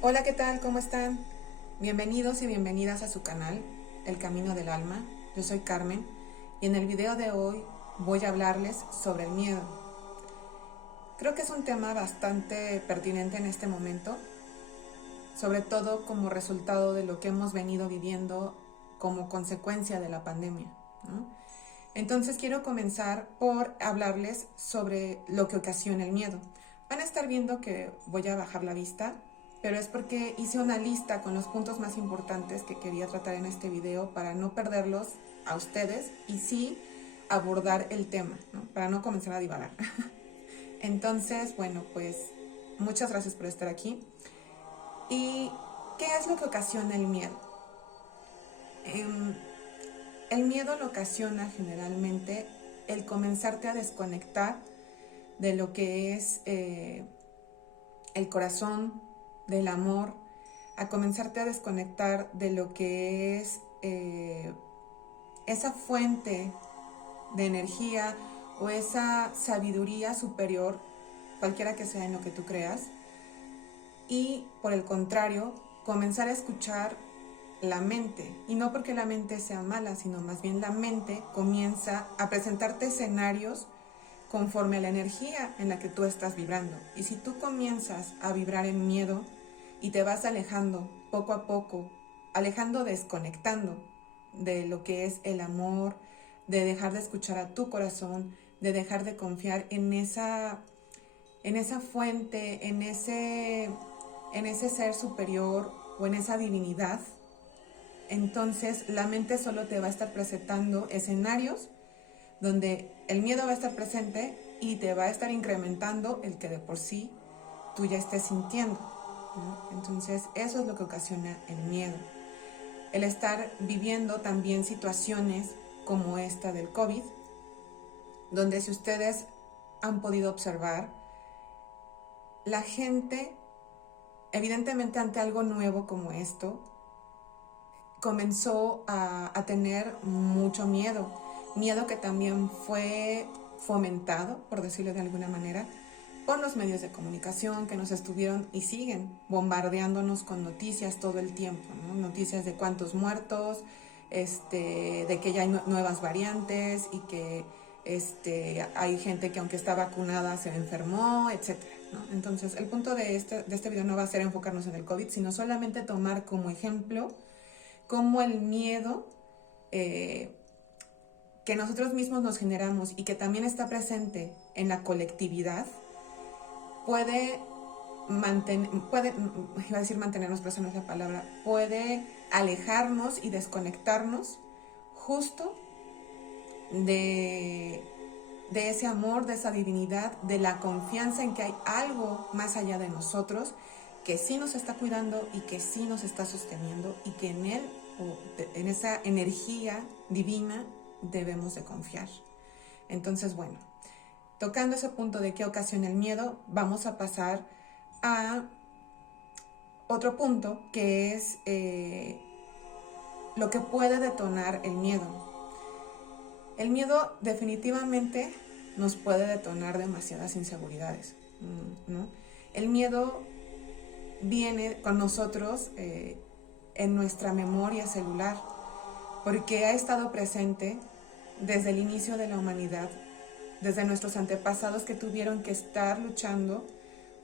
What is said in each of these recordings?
Hola, ¿qué tal? ¿Cómo están? Bienvenidos y bienvenidas a su canal, El Camino del Alma. Yo soy Carmen y en el video de hoy voy a hablarles sobre el miedo. Creo que es un tema bastante pertinente en este momento, sobre todo como resultado de lo que hemos venido viviendo como consecuencia de la pandemia, ¿no? Entonces quiero comenzar por hablarles sobre lo que ocasiona el miedo. Van a estar viendo que voy a bajar la vista, pero es porque hice una lista con los puntos más importantes que quería tratar en este video para no perderlos a ustedes y sí abordar el tema, ¿no? Para no comenzar a divagar. Entonces, bueno, pues muchas gracias por estar aquí. ¿Y qué es lo que ocasiona el miedo? El miedo lo ocasiona generalmente el comenzarte a desconectar de lo que es el corazón, del amor, a comenzarte a desconectar de lo que es esa fuente de energía o esa sabiduría superior, cualquiera que sea en lo que tú creas, y por el contrario, comenzar a escuchar la mente, y no porque la mente sea mala, sino más bien la mente comienza a presentarte escenarios conforme a la energía en la que tú estás vibrando. Y si tú comienzas a vibrar en miedo y te vas alejando poco a poco, alejando, desconectando de lo que es el amor, de dejar de escuchar a tu corazón, de dejar de confiar en esa fuente, en ese ser superior o en esa divinidad, entonces la mente solo te va a estar presentando escenarios donde el miedo va a estar presente y te va a estar incrementando el que de por sí tú ya estés sintiendo, ¿no? Entonces eso es lo que ocasiona el miedo. El estar viviendo también situaciones como esta del COVID, donde si ustedes han podido observar, la gente, evidentemente ante algo nuevo como esto, comenzó a tener mucho miedo. Miedo que también fue fomentado, por decirlo de alguna manera, por los medios de comunicación que nos estuvieron y siguen bombardeándonos con noticias todo el tiempo, ¿no? Noticias de cuántos muertos, de que ya hay nuevas variantes y que hay gente que aunque está vacunada se enfermó, etcétera, ¿no? Entonces el punto de este video no va a ser enfocarnos en el COVID, sino solamente tomar como ejemplo cómo el miedo que nosotros mismos nos generamos y que también está presente en la colectividad puede iba a decir mantenernos, pero esa no es la palabra, puede alejarnos y desconectarnos justo de ese amor, de esa divinidad, de la confianza en que hay algo más allá de nosotros que sí nos está cuidando y que sí nos está sosteniendo y que en él, en esa energía divina, debemos de confiar. Entonces, bueno, tocando ese punto de qué ocasiona el miedo, vamos a pasar a otro punto que es lo que puede detonar el miedo. El miedo definitivamente nos puede detonar demasiadas inseguridades, ¿no? El miedo viene con nosotros en nuestra memoria celular, porque ha estado presente desde el inicio de la humanidad, desde nuestros antepasados que tuvieron que estar luchando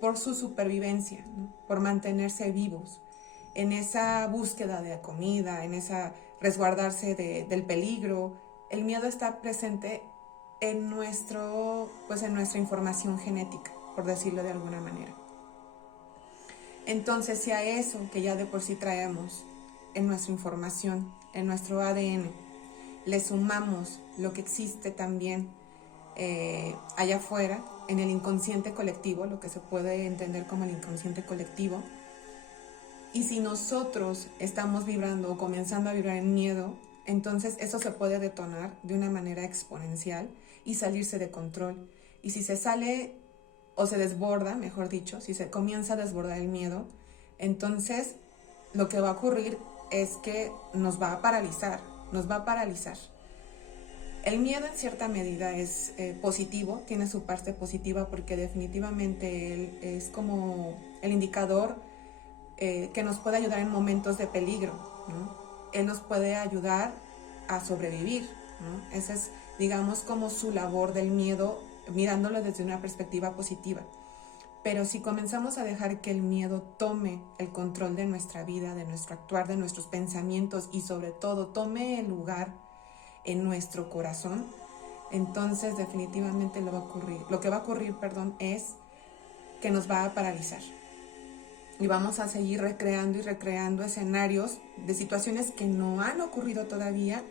por su supervivencia, ¿no? Por mantenerse vivos, en esa búsqueda de comida, en esa resguardarse del peligro. El miedo está presente en nuestra información genética, por decirlo de alguna manera. Entonces, si a eso que ya de por sí traemos en nuestra información, en nuestro ADN, le sumamos lo que existe también allá afuera, en el inconsciente colectivo, lo que se puede entender como el inconsciente colectivo, y si nosotros estamos vibrando o comenzando a vibrar en miedo, entonces eso se puede detonar de una manera exponencial y salirse de control. Y si se sale o se desborda, mejor dicho, si se comienza a desbordar el miedo, entonces lo que va a ocurrir es que nos va a paralizar, nos va a paralizar. El miedo en cierta medida es positivo, tiene su parte positiva porque definitivamente él es como el indicador que nos puede ayudar en momentos de peligro, ¿no? Él nos puede ayudar a sobrevivir, ¿no? Esa es, digamos, como su labor del miedo, mirándolo desde una perspectiva positiva. Pero si comenzamos a dejar que el miedo tome el control de nuestra vida, de nuestro actuar, de nuestros pensamientos y sobre todo tome el lugar en nuestro corazón, entonces definitivamente lo que va a ocurrir, es que nos va a paralizar. Y vamos a seguir recreando y recreando escenarios de situaciones que no han ocurrido todavía,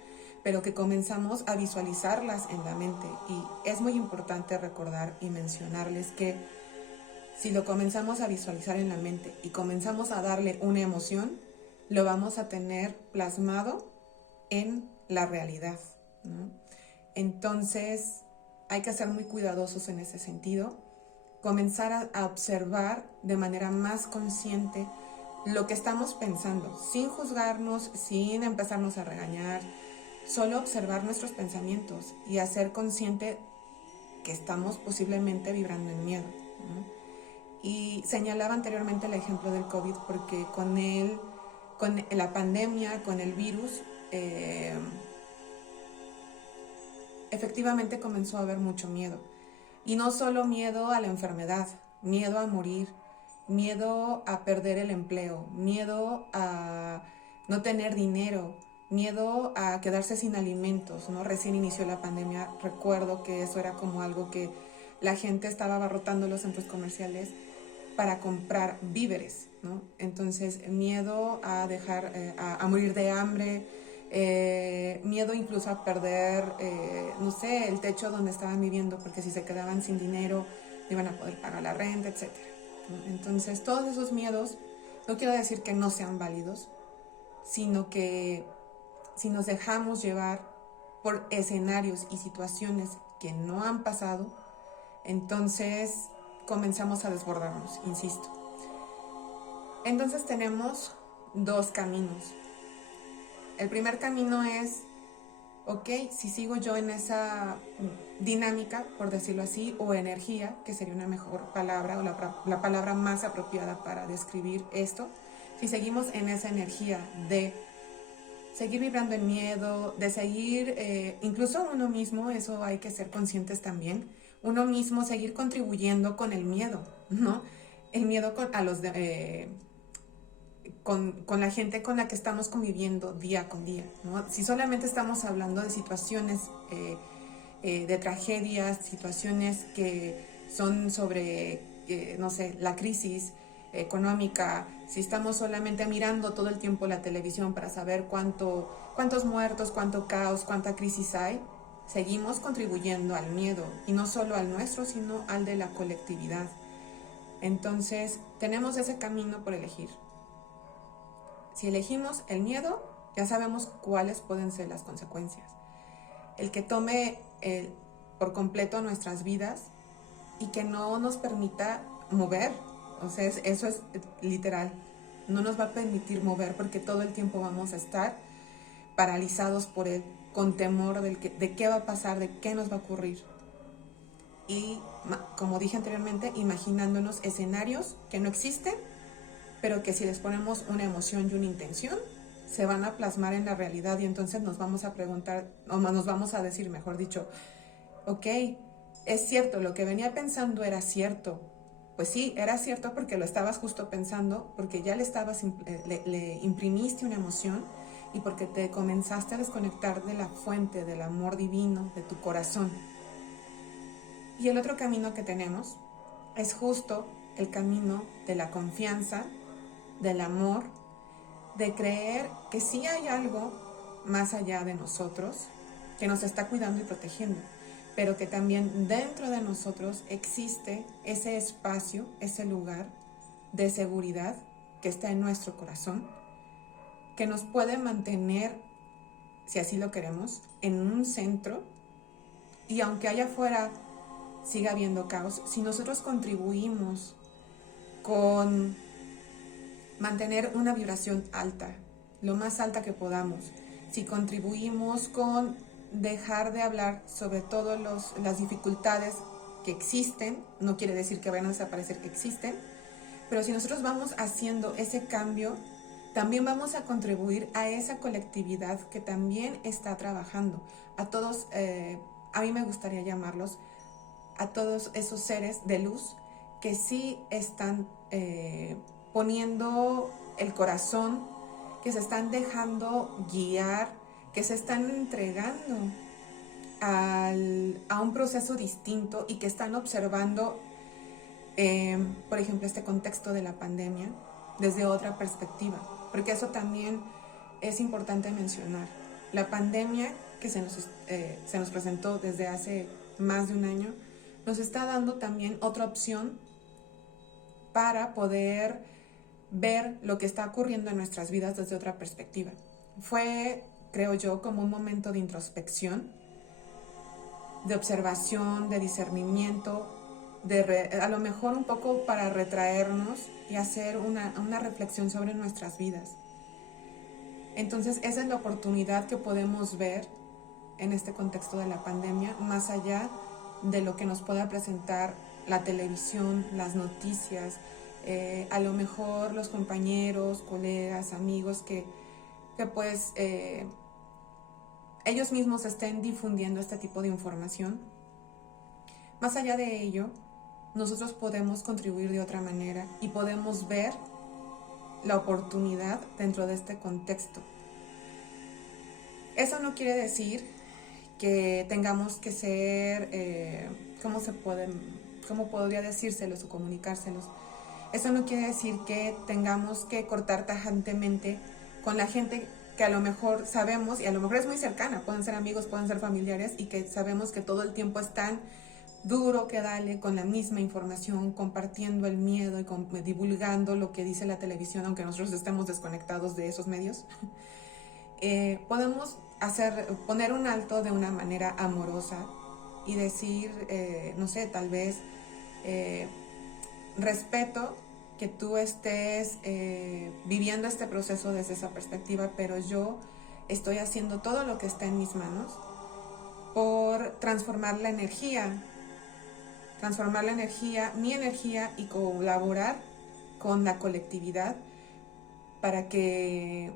pero que comenzamos a visualizarlas en la mente. Y es muy importante recordar y mencionarles que si lo comenzamos a visualizar en la mente y comenzamos a darle una emoción, lo vamos a tener plasmado en la realidad, ¿no? Entonces hay que ser muy cuidadosos en ese sentido, comenzar a observar de manera más consciente lo que estamos pensando, sin juzgarnos, sin empezarnos a regañar, solo observar nuestros pensamientos y hacer consciente que estamos posiblemente vibrando en miedo, ¿no? Y señalaba anteriormente el ejemplo del COVID porque con la pandemia, con el virus, efectivamente comenzó a haber mucho miedo. Y no solo miedo a la enfermedad, miedo a morir, miedo a perder el empleo, miedo a no tener dinero, miedo a quedarse sin alimentos, ¿no? Recién inició la pandemia, recuerdo que eso era como algo que la gente estaba abarrotando los centros comerciales para comprar víveres, ¿no? Entonces, miedo a dejar, a morir de hambre, miedo incluso a perder, no sé, el techo donde estaban viviendo, porque si se quedaban sin dinero, no iban a poder pagar la renta, etc., ¿no? Entonces, todos esos miedos, no quiero decir que no sean válidos, sino que si nos dejamos llevar por escenarios y situaciones que no han pasado, entonces comenzamos a desbordarnos, insisto. Entonces tenemos dos caminos. El primer camino es, ok, si sigo yo en esa dinámica, por decirlo así, o energía, que sería una mejor palabra o la palabra más apropiada para describir esto, si seguimos en esa energía de seguir vibrando en miedo, de seguir, incluso uno mismo, eso hay que ser conscientes también, uno mismo seguir contribuyendo con el miedo, ¿no? El miedo con la gente con la que estamos conviviendo día con día, ¿no? Si solamente estamos hablando de situaciones de tragedias, situaciones que son sobre, no sé, la crisis económica, si estamos solamente mirando todo el tiempo la televisión para saber cuántos muertos, cuánto caos, cuánta crisis hay, seguimos contribuyendo al miedo, y no solo al nuestro, sino al de la colectividad. Entonces, tenemos ese camino por elegir. Si elegimos el miedo, ya sabemos cuáles pueden ser las consecuencias. El que tome por completo nuestras vidas y que no nos permita mover, o sea, eso es literal, no nos va a permitir mover porque todo el tiempo vamos a estar paralizados por él, con temor de qué va a pasar, de qué nos va a ocurrir. Y como dije anteriormente, imaginándonos escenarios que no existen, pero que si les ponemos una emoción y una intención, se van a plasmar en la realidad, y entonces nos vamos a preguntar, o nos vamos a decir, mejor dicho, ok, es cierto, lo que venía pensando era cierto. Pues sí, era cierto porque lo estabas justo pensando, porque ya le imprimiste una emoción y porque te comenzaste a desconectar de la fuente del amor divino de tu corazón. Y el otro camino que tenemos es justo el camino de la confianza, del amor, de creer que sí hay algo más allá de nosotros que nos está cuidando y protegiendo, pero que también dentro de nosotros existe ese espacio, ese lugar de seguridad que está en nuestro corazón, que nos puede mantener, si así lo queremos, en un centro, y aunque allá afuera siga habiendo caos, si nosotros contribuimos con mantener una vibración alta, lo más alta que podamos, si contribuimos con dejar de hablar sobre todas las dificultades que existen, no quiere decir que vayan a desaparecer, que existen, Pero si nosotros vamos haciendo ese cambio, también vamos a contribuir a esa colectividad que también está trabajando. A todos, a mí me gustaría llamarlos, a todos esos seres de luz que sí están poniendo el corazón, que se están dejando guiar, que se están entregando a un proceso distinto y que están observando, por ejemplo, este contexto de la pandemia desde otra perspectiva, porque eso también es importante mencionar. La pandemia que se nos presentó desde hace más de un año nos está dando también otra opción para poder ver lo que está ocurriendo en nuestras vidas desde otra perspectiva. Fue, creo yo, como un momento de introspección, de observación, de discernimiento, a lo mejor un poco para retraernos y hacer una reflexión sobre nuestras vidas. Entonces esa es la oportunidad que podemos ver en este contexto de la pandemia, más allá de lo que nos pueda presentar la televisión, las noticias, a lo mejor los compañeros, colegas, amigos que pues ellos mismos estén difundiendo este tipo de información. Más allá de ello, nosotros podemos contribuir de otra manera y podemos ver la oportunidad dentro de este contexto. Eso no quiere decir que tengamos que ser, ¿cómo podría decírselos o comunicárselos? Eso no quiere decir que tengamos que cortar tajantemente con la gente que a lo mejor sabemos, y a lo mejor es muy cercana, pueden ser amigos, pueden ser familiares, y que sabemos que todo el tiempo están duro que dale con la misma información, compartiendo el miedo y divulgando lo que dice la televisión, aunque nosotros estemos desconectados de esos medios. Podemos poner un alto de una manera amorosa y decir, no sé, tal vez respeto que tú estés viviendo este proceso desde esa perspectiva, pero yo estoy haciendo todo lo que está en mis manos por transformar la energía, mi energía, y colaborar con la colectividad para que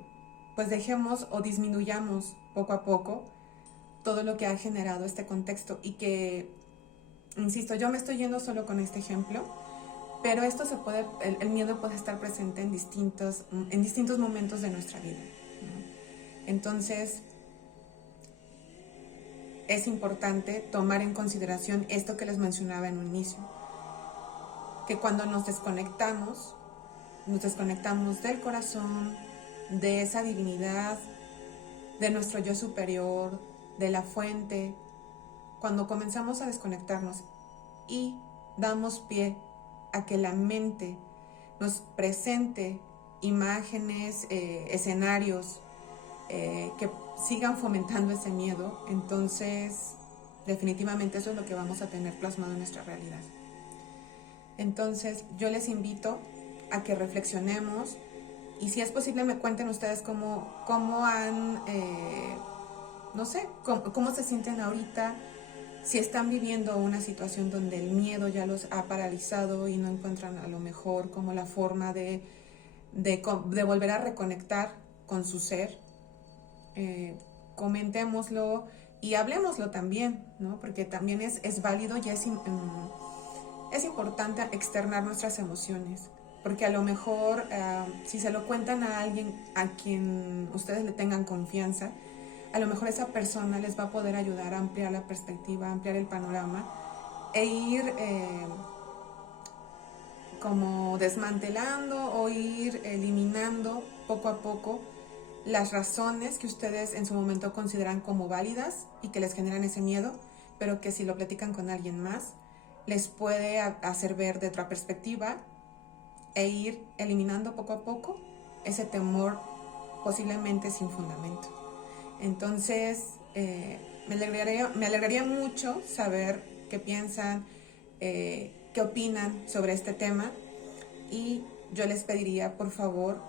pues dejemos o disminuyamos poco a poco todo lo que ha generado este contexto. Y que, insisto, yo me estoy yendo solo con este ejemplo, pero esto el miedo puede estar presente en distintos momentos de nuestra vida, ¿no? Entonces es importante tomar en consideración esto que les mencionaba en un inicio, que cuando nos desconectamos del corazón, de esa divinidad, de nuestro yo superior, de la fuente. Cuando comenzamos a desconectarnos y damos pie a que la mente nos presente imágenes, escenarios que sigan fomentando ese miedo, entonces definitivamente eso es lo que vamos a tener plasmado en nuestra realidad. Entonces yo les invito a que reflexionemos, y si es posible me cuenten ustedes cómo han, no sé, cómo se sienten ahorita, si están viviendo una situación donde el miedo ya los ha paralizado y no encuentran a lo mejor como la forma de volver a reconectar con su ser. Comentémoslo y hablemoslo también, ¿no? Porque también es válido y es importante externar nuestras emociones, porque a lo mejor si se lo cuentan a alguien a quien ustedes le tengan confianza, a lo mejor esa persona les va a poder ayudar a ampliar la perspectiva, a ampliar el panorama e ir como desmantelando o ir eliminando poco a poco las razones que ustedes en su momento consideran como válidas y que les generan ese miedo, pero que si lo platican con alguien más, les puede hacer ver de otra perspectiva e ir eliminando poco a poco ese temor posiblemente sin fundamento. Entonces, me alegraría mucho saber qué piensan, qué opinan sobre este tema, y yo les pediría, por favor,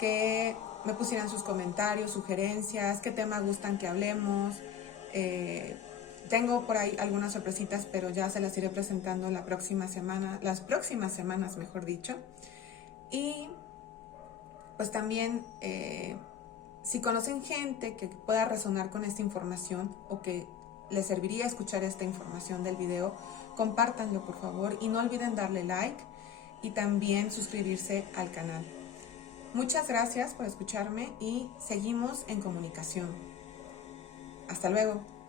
que me pusieran sus comentarios, sugerencias, qué tema gustan que hablemos. Tengo por ahí algunas sorpresitas, pero ya se las iré presentando las próximas semanas, mejor dicho. Y pues también si conocen gente que pueda resonar con esta información o que les serviría escuchar esta información del video, compártanlo por favor y no olviden darle like y también suscribirse al canal. Muchas gracias por escucharme y seguimos en comunicación. Hasta luego.